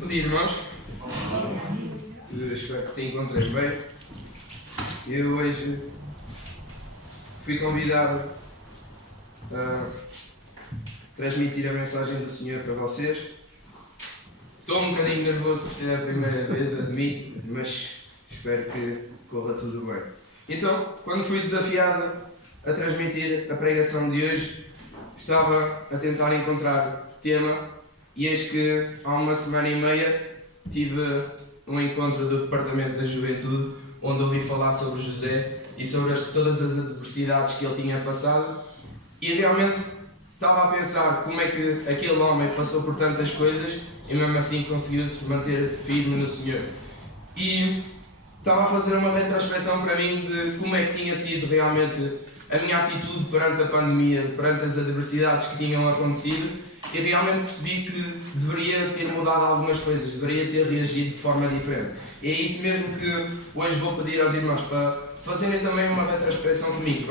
Bom dia, irmãos. Espero que se encontrem bem. Eu hoje fui convidado a transmitir a mensagem do Senhor para vocês. Estou um bocadinho nervoso por ser a primeira vez, admito, mas espero que corra tudo bem. Então, quando fui desafiado a transmitir a pregação de hoje, estava a tentar encontrar tema e eis que há uma semana e meia tive um encontro do Departamento da Juventude onde ouvi falar sobre José e sobre todas as adversidades que ele tinha passado e realmente estava a pensar como é que aquele homem passou por tantas coisas e mesmo assim conseguiu se manter firme no Senhor. E estava a fazer uma retrospecção para mim de como é que tinha sido realmente a minha atitude perante a pandemia, perante as adversidades que tinham acontecido, e realmente percebi que deveria ter mudado algumas coisas, deveria ter reagido de forma diferente. E é isso mesmo que hoje vou pedir aos irmãos para fazerem também uma retrospecção comigo.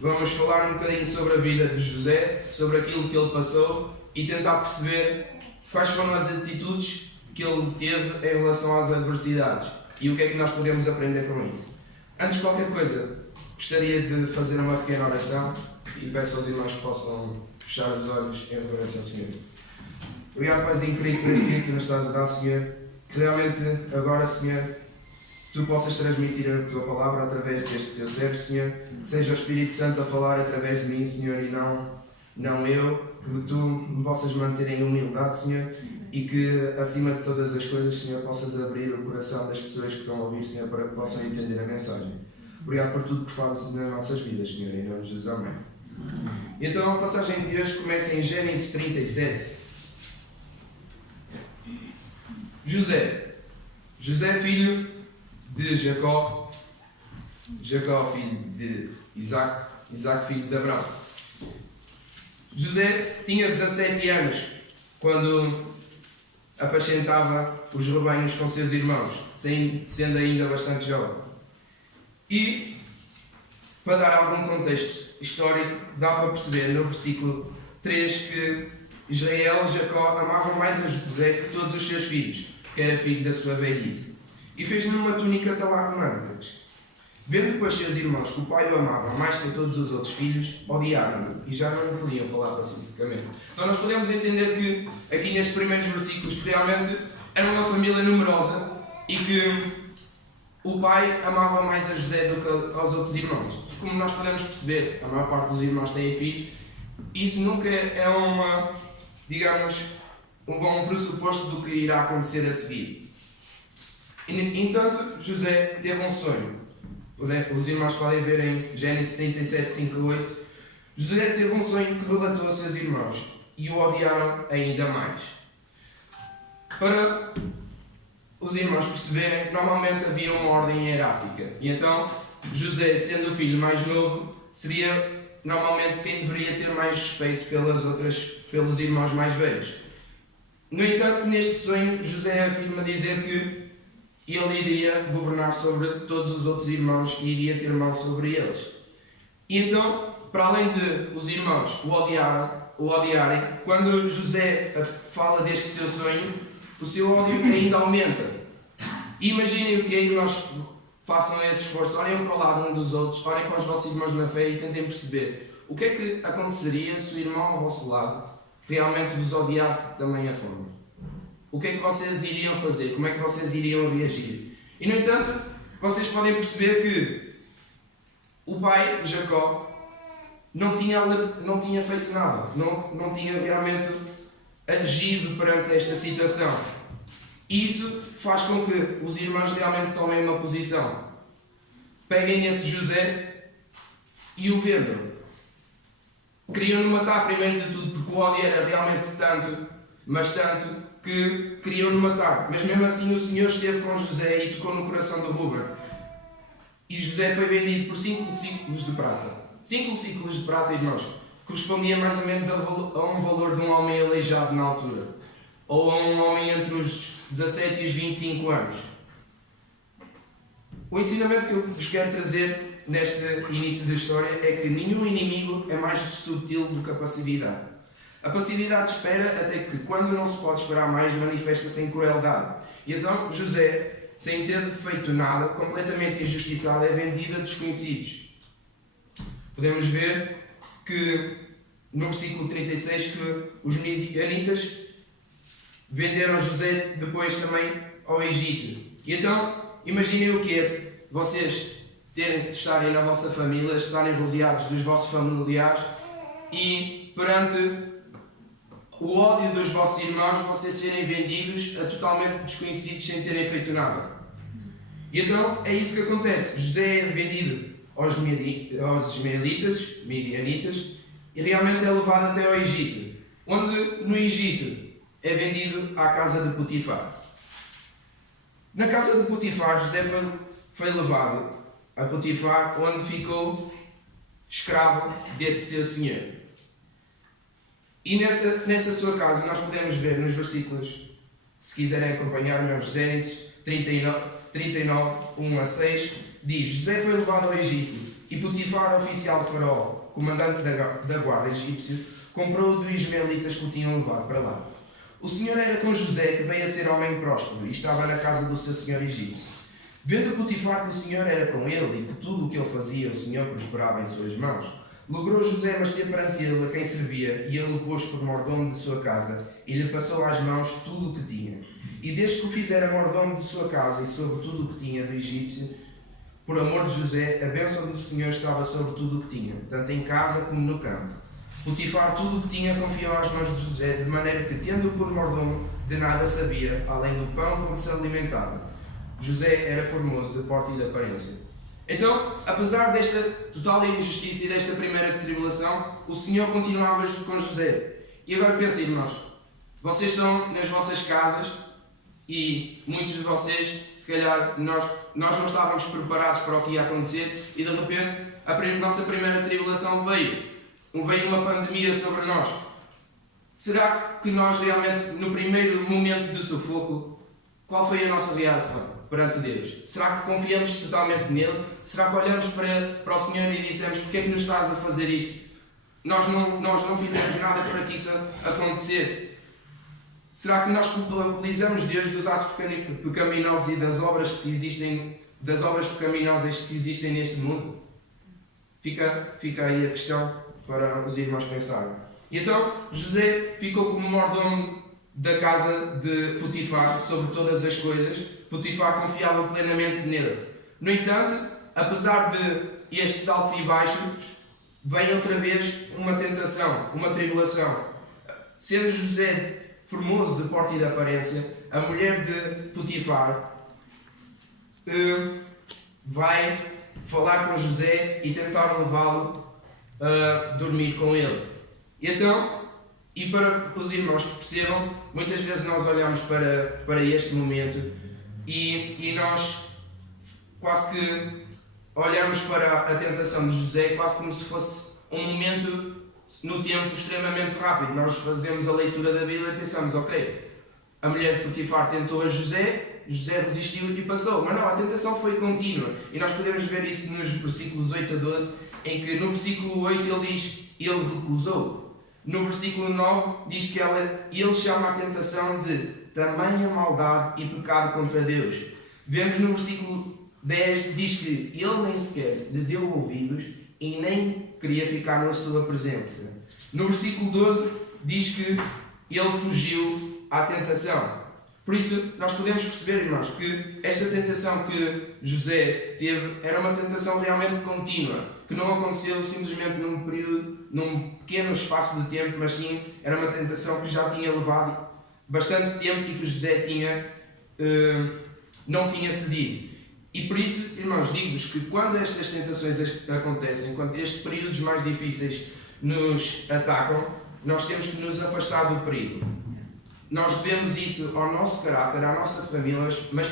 Vamos falar um bocadinho sobre a vida de José, sobre aquilo que ele passou e tentar perceber quais foram as atitudes que ele teve em relação às adversidades e o que é que nós podemos aprender com isso. Antes de qualquer coisa, gostaria de fazer uma pequena oração e peço aos irmãos que possam fechar os olhos em reverência ao Senhor. Obrigado, Paizinho querido, por este dia que nos estás a dar, Senhor. Que realmente agora, Senhor, Tu possas transmitir a Tua palavra através deste Teu servo, Senhor. Que seja o Espírito Santo a falar através de mim, Senhor, e não eu. Que Tu me possas manter em humildade, Senhor. E que, acima de todas as coisas, Senhor, possas abrir o coração das pessoas que estão a ouvir, Senhor, para que possam entender a mensagem. Obrigado por tudo que fazes nas nossas vidas, Senhor, em nome de Jesus. Amém. Então a passagem de hoje começa em Gênesis 37. José filho de Jacó, Jacó filho de Isaac, Isaac filho de Abraão. José tinha 17 anos quando apacentava os rebanhos com seus irmãos, sendo ainda bastante jovem. E, para dar algum contexto histórico, dá para perceber no versículo 3 que Israel e Jacó amavam mais a José que todos os seus filhos, que era filho da sua velhice, e fez-lhe uma túnica talar de mangas. Vendo, pois, seus irmãos que o pai o amava mais que a todos os outros filhos, odiaram-no e já não lhe podiam falar pacificamente. Então nós podemos entender que, aqui nestes primeiros versículos, que realmente era uma família numerosa e que o pai amava mais a José do que aos outros irmãos. Como nós podemos perceber, a maior parte dos irmãos têm filhos, isso nunca é um bom pressuposto do que irá acontecer a seguir. Entanto, José teve um sonho. Os irmãos podem ver em Gênesis 37, 5 a 8. José teve um sonho que relatou a seus irmãos e o odiaram ainda mais. Para os irmãos perceberem, normalmente havia uma ordem hierárquica. E então, José, sendo o filho mais novo, seria normalmente quem deveria ter mais respeito pelos irmãos mais velhos. No entanto, neste sonho, José afirma dizer que ele iria governar sobre todos os outros irmãos e iria ter mão sobre eles. E então, para além de os irmãos o odiarem, quando José fala deste seu sonho, o seu ódio ainda aumenta. E imaginem o que é, irmãos, façam esse esforço, olhem para o lado um dos outros, olhem para os vossos irmãos na fé e tentem perceber o que é que aconteceria se o irmão ao vosso lado realmente vos odiasse de tamanha forma. O que é que vocês iriam fazer? Como é que vocês iriam reagir? E no entanto, vocês podem perceber que o pai, Jacó, não tinha feito nada, não tinha realmente agido perante esta situação. E isso faz com que os irmãos realmente tomem uma posição. Peguem esse José e o vendam. Queriam-no matar primeiro de tudo, porque o ódio era realmente tanto, que queriam-no matar. Mas mesmo assim o Senhor esteve com José e tocou no coração de Rúben. E José foi vendido por 5 ciclos de prata. 5 ciclos de prata, irmãos, correspondia mais ou menos a um valor de um homem aleijado na altura. Ou a um homem entre os 17 e os 25 anos. O ensinamento que eu vos quero trazer neste início da história é que nenhum inimigo é mais subtil do que a passividade. A passividade espera até que, quando não se pode esperar mais, manifesta-se em crueldade. E então José, sem ter feito nada, completamente injustiçado, é vendido a desconhecidos. Podemos ver que no versículo 36 que os midianitas venderam José depois também ao Egito. E então, imaginem o que é vocês estarem na vossa família, estarem rodeados dos vossos familiares e perante o ódio dos vossos irmãos, vocês serem vendidos a totalmente desconhecidos sem terem feito nada. E então é isso que acontece. José é vendido aos ismaelitas, midianitas, e realmente é levado até ao Egito, onde no Egito é vendido à casa de Potifar. Na casa de Potifar, José foi levado a Potifar, onde ficou escravo desse seu senhor. E nessa sua casa nós podemos ver nos versículos, se quiserem acompanhar, meus Gênesis 39, 1 a 6, diz: José foi levado ao Egito, e Potifar, oficial de Faraó, comandante da guarda egípcio, comprou dos ismaelitas que o tinham levado para lá. O Senhor era com José, que veio a ser homem próspero, e estava na casa do seu senhor egípcio. Vendo Potifar que o Senhor era com ele, e que tudo o que ele fazia, o Senhor prosperava em suas mãos, logrou José merecer perante ele a quem servia, e ele o pôs por mordomo de sua casa, e lhe passou às mãos tudo o que tinha. E desde que o fizera mordomo de sua casa e sobre tudo o que tinha do egípcio, por amor de José, a bênção do Senhor estava sobre tudo o que tinha, tanto em casa como no campo. Potifar tudo o que tinha confiou às mãos de José, de maneira que, tendo-o por mordomo, de nada sabia, além do pão com que se alimentava. José era formoso de porte e de aparência. Então, apesar desta total injustiça e desta primeira tribulação, o Senhor continuava com José. E agora pensem, irmãos, vocês estão nas vossas casas e muitos de vocês, se calhar, nós não estávamos preparados para o que ia acontecer e de repente a nossa primeira tribulação veio uma pandemia sobre nós. Será que nós realmente, no primeiro momento de sufoco, qual foi a nossa reação perante Deus? Será que confiamos totalmente nele? Será que olhamos para o Senhor e dissemos: porque é que nos estás a fazer isto? Nós não fizemos nada para que isso acontecesse. Será que nós culpabilizamos Deus dos atos pecaminosos e das obras pecaminosas que existem neste mundo? Fica aí a questão para os irmãos pensarem. E então José ficou como mordomo da casa de Potifar sobre todas as coisas. Potifar confiava plenamente nele. No entanto, apesar de estes altos e baixos, vem outra vez uma tentação, uma tribulação. Sendo José formoso de porte e de aparência, a mulher de Potifar vai falar com José e tentar levá-lo a dormir com ele. E para que os irmãos percebam, muitas vezes nós olhamos para este momento e nós quase que olhamos para a tentação de José quase como se fosse um momento no tempo extremamente rápido. Nós fazemos a leitura da Bíblia e pensamos: ok, a mulher de Potifar tentou a José resistiu e passou. Mas não, a tentação foi contínua. E nós podemos ver isso nos versículos 8 a 12, em que no versículo 8 ele diz: ele recusou. No versículo 9 diz que ele chama a tentação de tamanha maldade e pecado contra Deus. Vemos no versículo 10, diz que ele nem sequer lhe deu ouvidos e nem queria ficar na sua presença. No versículo 12 diz que ele fugiu à tentação. Por isso, nós podemos perceber, irmãos, que esta tentação que José teve era uma tentação realmente contínua, que não aconteceu simplesmente num pequeno espaço de tempo, mas sim era uma tentação que já tinha levado bastante tempo e que José não tinha cedido. E por isso, irmãos, digo-vos que quando estas tentações acontecem, quando estes períodos mais difíceis nos atacam, nós temos que nos afastar do perigo. Nós devemos isso ao nosso caráter, à nossa família, mas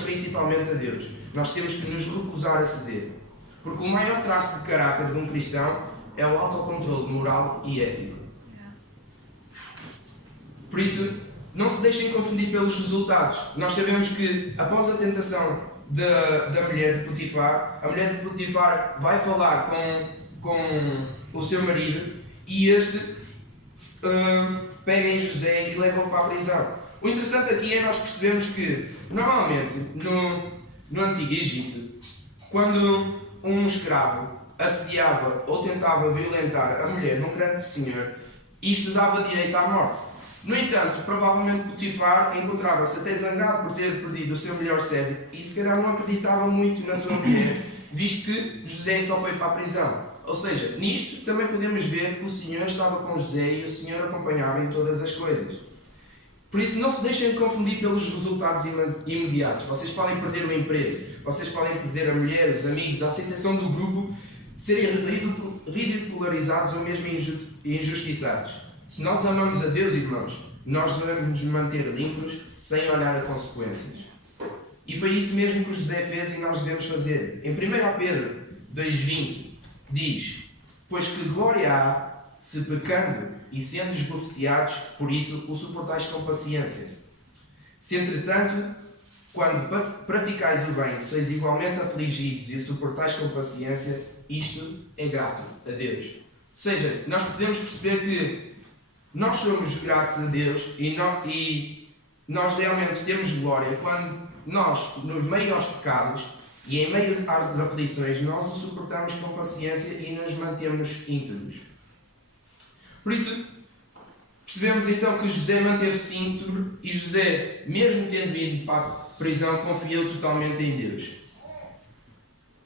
principalmente a Deus. Nós temos que nos recusar a ceder. Porque o maior traço de caráter de um cristão é o autocontrole moral e ético. Por isso, não se deixem confundir pelos resultados. Nós sabemos que após a tentação da mulher de Potifar, a mulher de Potifar vai falar com o seu marido e este pegam José e levam-o para a prisão. O interessante aqui é nós percebemos que, normalmente, no Antigo Egito, quando um escravo assediava ou tentava violentar a mulher de um grande senhor, isto dava direito à morte. No entanto, provavelmente Potifar encontrava-se até zangado por ter perdido o seu melhor servo e se calhar não acreditava muito na sua mulher, visto que José só foi para a prisão. Ou seja, nisto também podemos ver que o Senhor estava com José e o Senhor acompanhava em todas as coisas. Por isso, não se deixem confundir pelos resultados imediatos. Vocês podem perder o emprego, vocês podem perder a mulher, os amigos, a aceitação do grupo, serem ridicularizados ou mesmo injustiçados. Se nós amamos a Deus, irmãos, nós devemos nos manter limpos sem olhar a consequências. E foi isso mesmo que José fez e nós devemos fazer. Em 1 Pedro 2,20 diz: pois que glória há se pecando e sendo esbofeteados, por isso o suportais com paciência. Se entretanto, quando praticais o bem, sois igualmente afligidos e o suportais com paciência, isto é grato a Deus. Ou seja, nós podemos perceber que nós somos gratos a Deus e nós realmente temos glória quando nós, no meio aos pecados e em meio às aflições, nós o suportamos com paciência e nos mantemos íntegros. Por isso, percebemos então que José manteve-se íntegro e José, mesmo tendo ido para a prisão, confiou totalmente em Deus.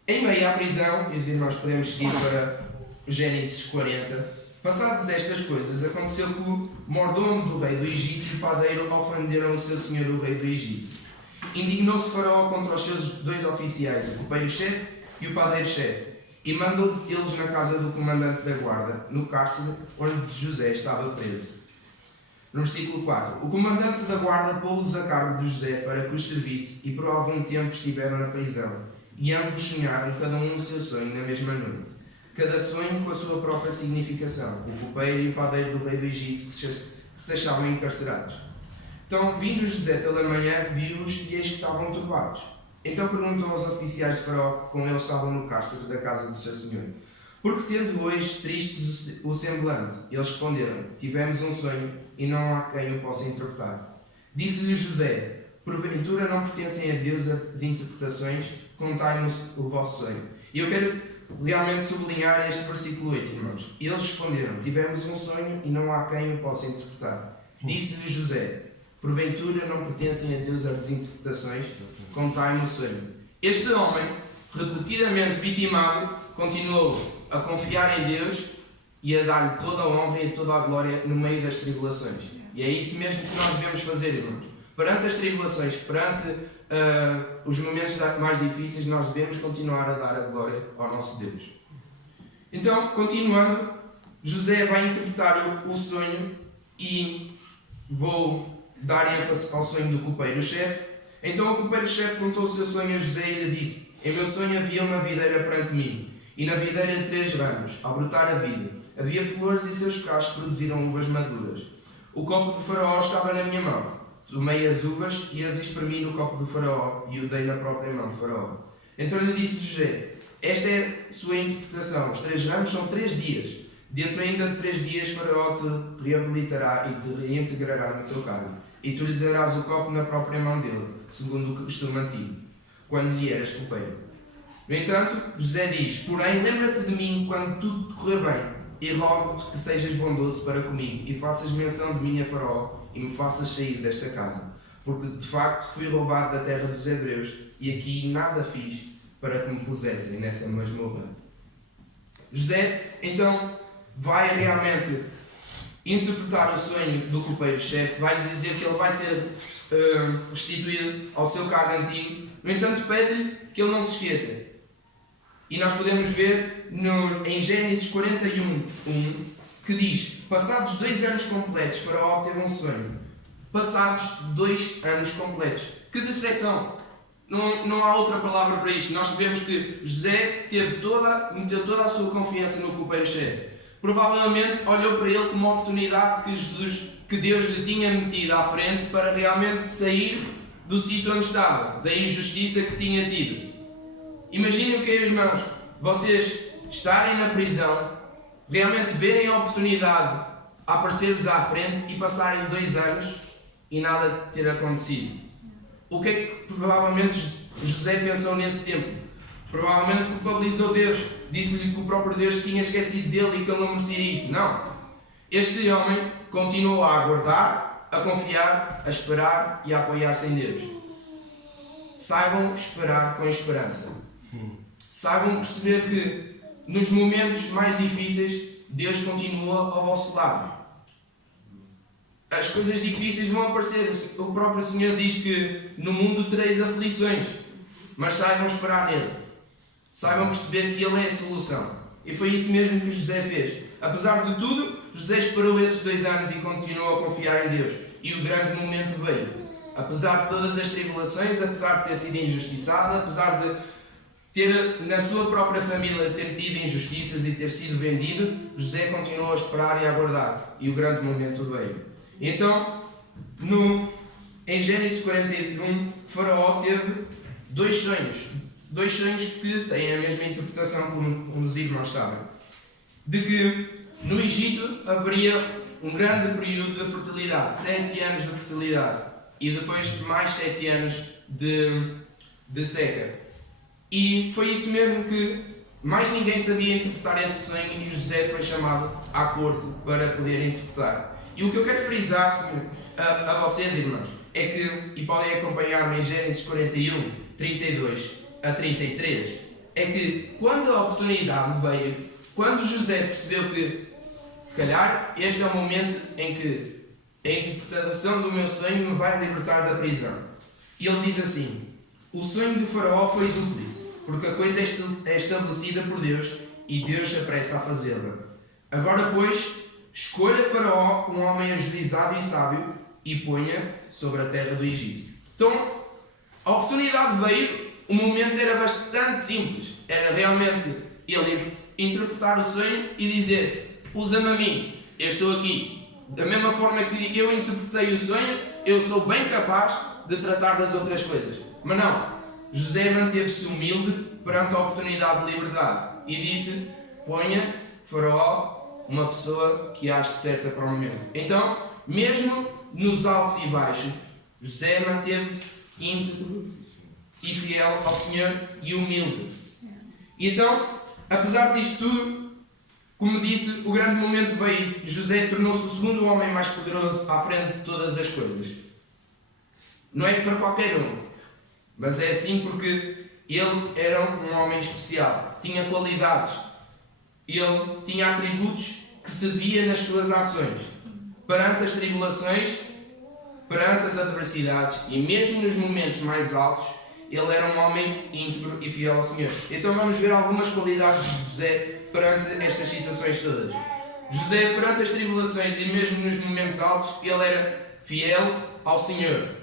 Em meio à prisão, e os irmãos podemos seguir para Gênesis 40, passado destas coisas, aconteceu que o mordomo do rei do Egito e o padeiro ofenderam o seu senhor, o rei do Egito. Indignou-se Faraó contra os seus dois oficiais, o copeiro-chefe e o padeiro-chefe, e mandou detê-los na casa do comandante da guarda, no cárcere onde José estava preso. No versículo 4, o comandante da guarda pô-los a cargo de José para que os servisse, e por algum tempo estiveram na prisão, e ambos sonharam cada um o seu sonho na mesma noite. Cada sonho com a sua própria significação, o copeiro e o padeiro do rei do Egito que se achavam encarcerados. Então, vindo José pela manhã, viu-os e eis que estavam turbados. Então perguntou aos oficiais de Faraó que com eles estavam no cárcere da casa do seu senhor: por que tendo hoje tristes o semblante? Eles responderam: tivemos um sonho e não há quem o possa interpretar. Disse-lhe José: porventura não pertencem a Deus as interpretações? Contai-nos o vosso sonho. E eu quero realmente sublinhar este versículo 8, irmãos. Eles responderam: tivemos um sonho e não há quem o possa interpretar. Disse-lhe José: porventura não pertencem a Deus as interpretações? Contai-me o sonho. Este homem, repetidamente vitimado, continuou a confiar em Deus e a dar-lhe toda a honra e toda a glória no meio das tribulações. E é isso mesmo que nós devemos fazer, irmãos. Perante as tribulações, perante os momentos mais difíceis, nós devemos continuar a dar a glória ao nosso Deus. Então, continuando, José vai interpretar o sonho e vou dar ênfase ao sonho do copeiro-chefe. Então o copeiro-chefe contou o seu sonho a José e lhe disse: em meu sonho havia uma videira perante mim, e na videira 3 ramos, ao brotar a vida. Havia flores e seus cachos produziram uvas maduras. O copo de Faraó estava na minha mão. Tomei as uvas e as espremi no copo do Faraó e o dei na própria mão de Faraó. Então lhe disse José: esta é a sua interpretação. Os 3 ramos são 3 dias. Dentro ainda de 3 dias Faraó te reabilitará e te reintegrará no teu cargo. E tu lhe darás o copo na própria mão dele, segundo o que costume antigo, quando lhe eras copeiro. No entanto, José diz: porém, lembra-te de mim quando tudo te correr bem, e rogo-te que sejas bondoso para comigo, e faças menção de mim a Faraó, e me faças sair desta casa. Porque, de facto, fui roubado da terra dos hebreus, e aqui nada fiz para que me pusessem nessa masmorra. José, então, vai realmente interpretar o sonho do copeiro-chefe, vai dizer que ele vai ser restituído ao seu cargo antigo. No entanto, pede-lhe que ele não se esqueça. E nós podemos ver em Gênesis 41:1 que diz: passados 2 anos completos, Faraó teve um sonho. Passados 2 anos completos. Que decepção! Não há outra palavra para isto. Nós vemos que José meteu toda a sua confiança no copeiro-chefe. Provavelmente olhou para ele como uma oportunidade que Deus lhe tinha metido à frente para realmente sair do sítio onde estava, da injustiça que tinha tido. Imaginem o que é, irmãos, vocês estarem na prisão, realmente verem a oportunidade aparecer-vos à frente e passarem 2 anos e nada ter acontecido. O que é que provavelmente José pensou nesse tempo? Provavelmente culpabilizou Deus, disse-lhe que o próprio Deus tinha esquecido dele e que ele não merecia isso. Não. Este homem continuou a aguardar, a confiar, a esperar e a apoiar-se em Deus. Saibam esperar com esperança. Saibam perceber que nos momentos mais difíceis Deus continua ao vosso lado. As coisas difíceis vão aparecer. O próprio Senhor diz que no mundo tereis aflições, mas saibam esperar nele. Saibam perceber que ele é a solução. E foi isso mesmo que José fez. Apesar de tudo, José esperou esses 2 anos e continuou a confiar em Deus. E o grande momento veio. Apesar de todas as tribulações, apesar de ter sido injustiçado, apesar de ter na sua própria família ter tido injustiças e ter sido vendido, José continuou a esperar e a aguardar. E o grande momento veio. Então, em Gênesis 41, Faraó teve 2 sonhos. 2 sonhos que têm a mesma interpretação, como os irmãos sabem. De que no Egito haveria um grande período de fertilidade, 7 anos de fertilidade, e depois mais 7 anos de seca. E foi isso mesmo que mais ninguém sabia interpretar esse sonho e José foi chamado à corte para poder interpretar. E o que eu quero frisar a vocês, irmãos, é que, e podem acompanhar-me em Gênesis 41, 32 a 33, é que quando a oportunidade veio, quando José percebeu que, se calhar, este é o momento em que a interpretação do meu sonho me vai libertar da prisão. E ele diz assim: o sonho do Faraó foi dúplice, porque a coisa é estabelecida por Deus e Deus se apressa a fazê-la. Agora, pois, escolha Faraó um homem ajuizado e sábio e ponha sobre a terra do Egito. Então, a oportunidade veio, o momento era bastante simples. Era realmente ele interpretar o sonho e dizer: usa-me a mim, eu estou aqui. Da mesma forma que eu interpretei o sonho, eu sou bem capaz de tratar das outras coisas. Mas não, José manteve-se humilde perante a oportunidade de liberdade e disse: ponha Faraó uma pessoa que ache certa para o momento. Então, mesmo nos altos e baixos, José manteve-se íntegro e fiel ao Senhor e humilde. E então, apesar disto tudo, como disse, o grande momento veio. José tornou-se o segundo homem mais poderoso à frente de todas as coisas. Não é para qualquer um, mas é assim porque ele era um homem especial, tinha qualidades, ele tinha atributos que se via nas suas ações, perante as tribulações, perante as adversidades e mesmo nos momentos mais altos, ele era um homem íntegro e fiel ao Senhor. Então vamos ver algumas qualidades de José perante estas situações todas. José, perante as tribulações e mesmo nos momentos altos, ele era fiel ao Senhor.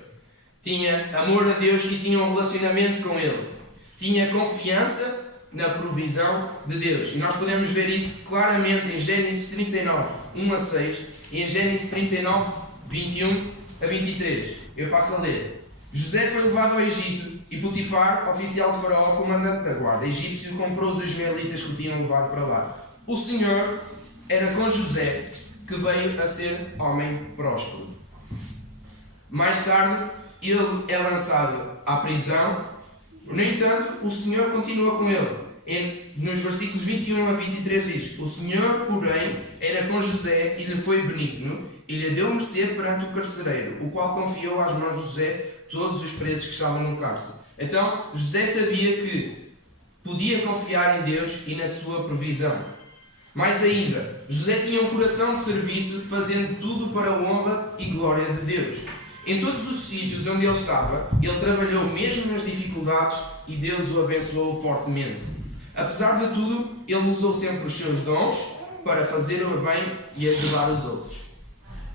Tinha amor a Deus e tinha um relacionamento com Ele. Tinha confiança na provisão de Deus. E nós podemos ver isso claramente em Gênesis 39, 1 a 6 e em Gênesis 39, 21 a 23. Eu passo a ler. José foi levado ao Egito e Potifar, oficial de Faraó, comandante da guarda egípcio, comprou dos ismaelitas que o tinham levado para lá. O Senhor era com José, que veio a ser homem próspero. Mais tarde, ele é lançado à prisão. No entanto, o Senhor continua com ele. Nos versículos 21 a 23 diz: o Senhor, porém, era com José e lhe foi benigno e lhe deu mercê perante o carcereiro, o qual confiou às mãos de José todos os presos que estavam no cárcere. Então, José sabia que podia confiar em Deus e na sua provisão. Mais ainda, José tinha um coração de serviço, fazendo tudo para a honra e glória de Deus. Em todos os sítios onde ele estava, ele trabalhou mesmo nas dificuldades e Deus o abençoou fortemente. Apesar de tudo, ele usou sempre os seus dons para fazer o bem e ajudar os outros.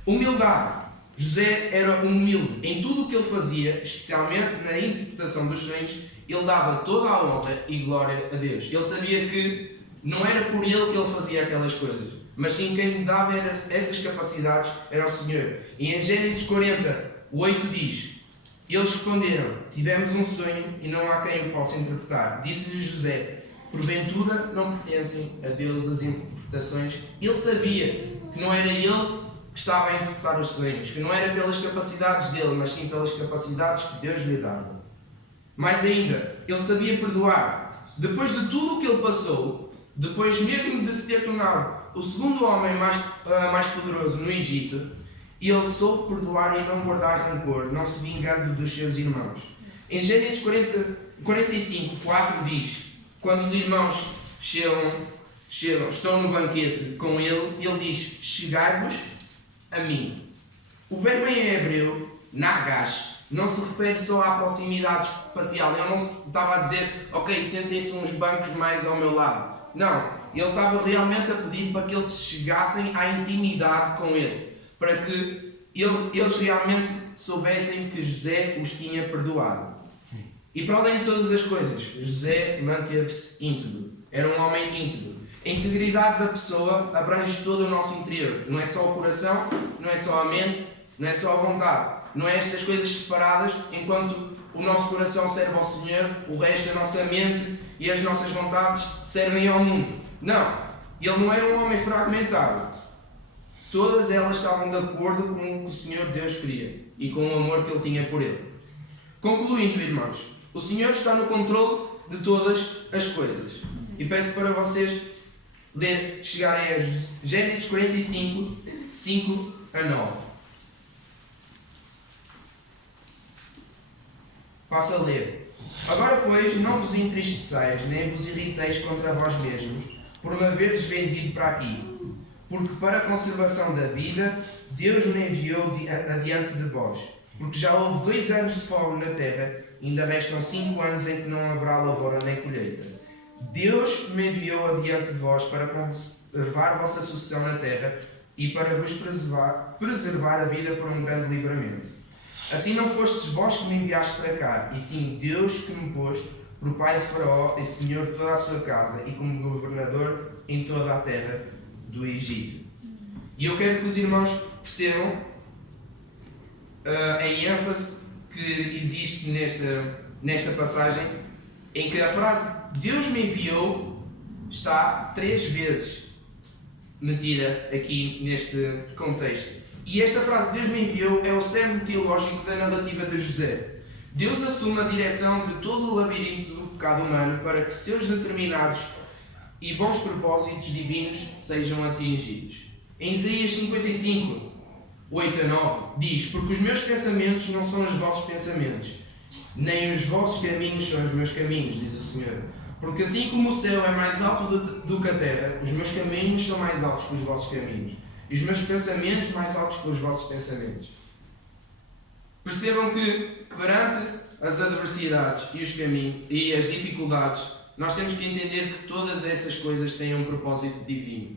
Humildade. José era humilde em tudo o que ele fazia, especialmente na interpretação dos sonhos. Ele dava toda a honra e glória a Deus. Ele sabia que não era por ele que ele fazia aquelas coisas, mas sim quem lhe dava essas capacidades era o Senhor. E em Gênesis 40:8 diz: eles responderam: tivemos um sonho e não há quem o possa interpretar. Disse-lhe José: porventura não pertencem a Deus as interpretações? Ele sabia que não era ele que estava a interpretar os sonhos, que não era pelas capacidades dele, mas sim pelas capacidades que Deus lhe dava. Mais ainda, ele sabia perdoar. Depois de tudo o que ele passou, depois mesmo de se ter tornado o segundo homem mais poderoso no Egito, ele soube perdoar e não guardar rancor, não se vingando dos seus irmãos. Em Gênesis 45, 4 diz, quando os irmãos estão no banquete com ele, ele diz, chegai-vos a mim. O verbo em hebreu, nagash, não se refere só à proximidade espacial. Ele não estava a dizer, ok, sentem-se uns bancos mais ao meu lado. Não, ele estava realmente a pedir para que eles chegassem à intimidade com ele, para que eles realmente soubessem que José os tinha perdoado. E para além de todas as coisas, José manteve-se íntegro. Era um homem íntegro. A integridade da pessoa abrange todo o nosso interior. Não é só o coração, não é só a mente, não é só a vontade. Não é estas coisas separadas, enquanto o nosso coração serve ao Senhor, o resto da nossa mente e as nossas vontades servem ao mundo. Não, ele não era um homem fragmentado. Todas elas estavam de acordo com o que o Senhor Deus queria e com o amor que ele tinha por ele. Concluindo, irmãos, o Senhor está no controle de todas as coisas. E peço para vocês chegarem a Gênesis 45, 5 a 9. Passo a ler. Agora, pois, não vos entristeçais, nem vos irriteis contra vós mesmos, por me haveres vendido para aqui. Porque para a conservação da vida, Deus me enviou adiante de vós. Porque já houve 2 anos de fome na terra, ainda restam 5 anos em que não haverá lavoura nem colheita. Deus me enviou adiante de vós para conservar a vossa sucessão na terra e para vos preservar a vida por um grande livramento. Assim não fostes vós que me enviaste para cá, e sim Deus que me pôs por pai de Faraó e senhor de toda a sua casa e como governador em toda a terra do Egito. E eu quero que os irmãos percebam em ênfase que existe nesta passagem, em que a frase Deus me enviou está 3 vezes metida aqui neste contexto. E esta frase Deus me enviou é o cerne teológico da narrativa de José. Deus assume a direção de todo o labirinto do pecado humano para que seus determinados e bons propósitos divinos sejam atingidos. Em Isaías 55, 8 a 9, diz: porque os meus pensamentos não são os vossos pensamentos, nem os vossos caminhos são os meus caminhos, diz o Senhor. Porque assim como o céu é mais alto do que a terra, os meus caminhos são mais altos que os vossos caminhos, e os meus pensamentos mais altos que os vossos pensamentos. Percebam que, perante as adversidades e os caminhos e as dificuldades, nós temos que entender que todas essas coisas têm um propósito divino.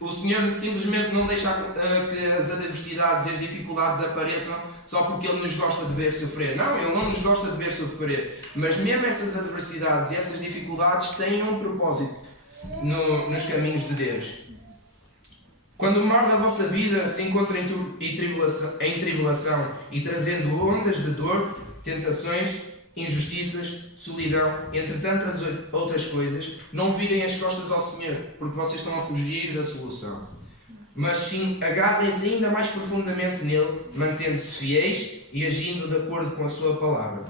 O Senhor simplesmente não deixa que as adversidades e as dificuldades apareçam só porque Ele nos gosta de ver sofrer. Não, Ele não nos gosta de ver sofrer. Mas mesmo essas adversidades e essas dificuldades têm um propósito nos caminhos de Deus. Quando o mar da vossa vida se encontra em tribulação e trazendo ondas de dor, tentações, injustiças, solidão, entre tantas outras coisas, não virem as costas ao Senhor, porque vocês estão a fugir da solução. Mas sim, agarrem-se ainda mais profundamente nele, mantendo-se fiéis e agindo de acordo com a sua palavra.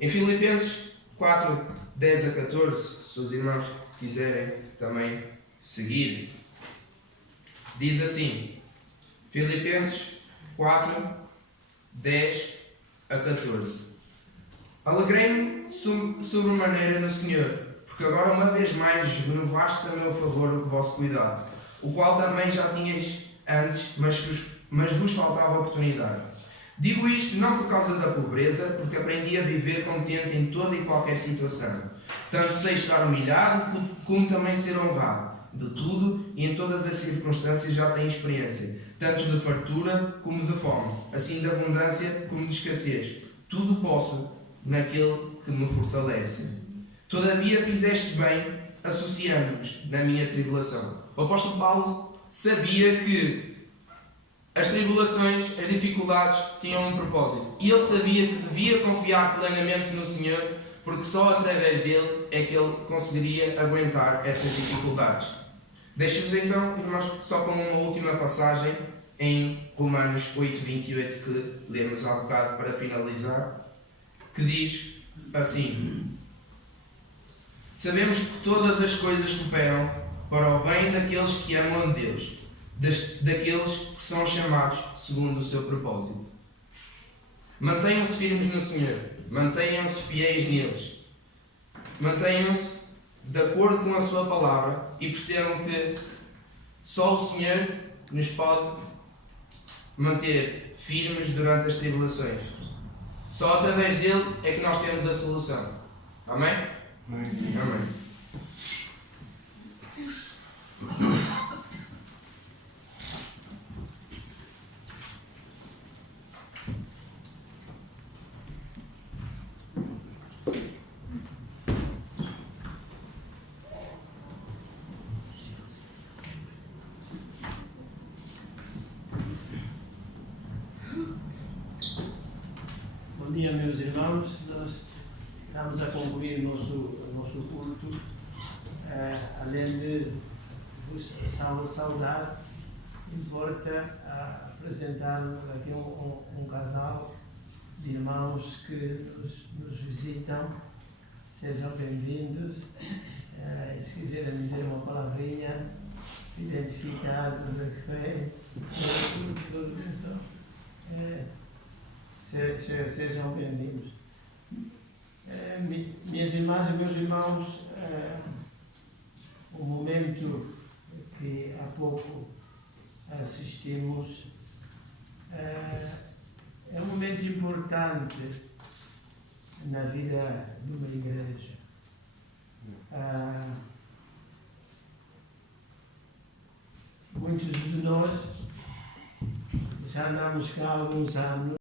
Em Filipenses 4, 10 a 14, se os irmãos quiserem também seguir, diz assim, Filipenses 4, 10 a 14. Alegrei-me sobremaneira no Senhor, porque agora uma vez mais renovastes a meu favor o vosso cuidado, o qual também já tinhais antes, mas vos faltava oportunidade. Digo isto não por causa da pobreza, porque aprendi a viver contente em toda e qualquer situação. Tanto sei estar humilhado, como também ser honrado. De tudo e em todas as circunstâncias já tenho experiência, tanto de fartura como de fome, assim de abundância como de escassez. Tudo posso naquele que me fortalece. Todavia fizeste bem, associando-vos na minha tribulação. O apóstolo Paulo sabia que as tribulações, as dificuldades tinham um propósito. E ele sabia que devia confiar plenamente no Senhor, porque só através dele é que ele conseguiria aguentar essas dificuldades. Deixo-vos então, irmãos, só com uma última passagem em Romanos 8:28, que lemos há bocado para finalizar, que diz assim: sabemos que todas as coisas cooperam para o bem daqueles que amam a Deus, daqueles que são chamados segundo o seu propósito. Mantenham-se firmes no Senhor, mantenham-se fiéis neles, mantenham-se de acordo com a sua palavra e percebam que só o Senhor nos pode manter firmes durante as tribulações. Só através dele é que nós temos a solução. Amém? Amém. Bom dia, meus irmãos. Nós estamos a concluir o nosso culto. Além de vos saudar, importa apresentar-vos aqui um casal de irmãos que nos visitam. Sejam bem-vindos. Se quiserem dizer uma palavrinha, se identificar de onde é que vem, sejam bem-vindos. Minhas irmãs e meus irmãos, o momento que há pouco assistimos é um momento importante na vida de uma igreja. Muitos de nós já andamos cá há alguns anos.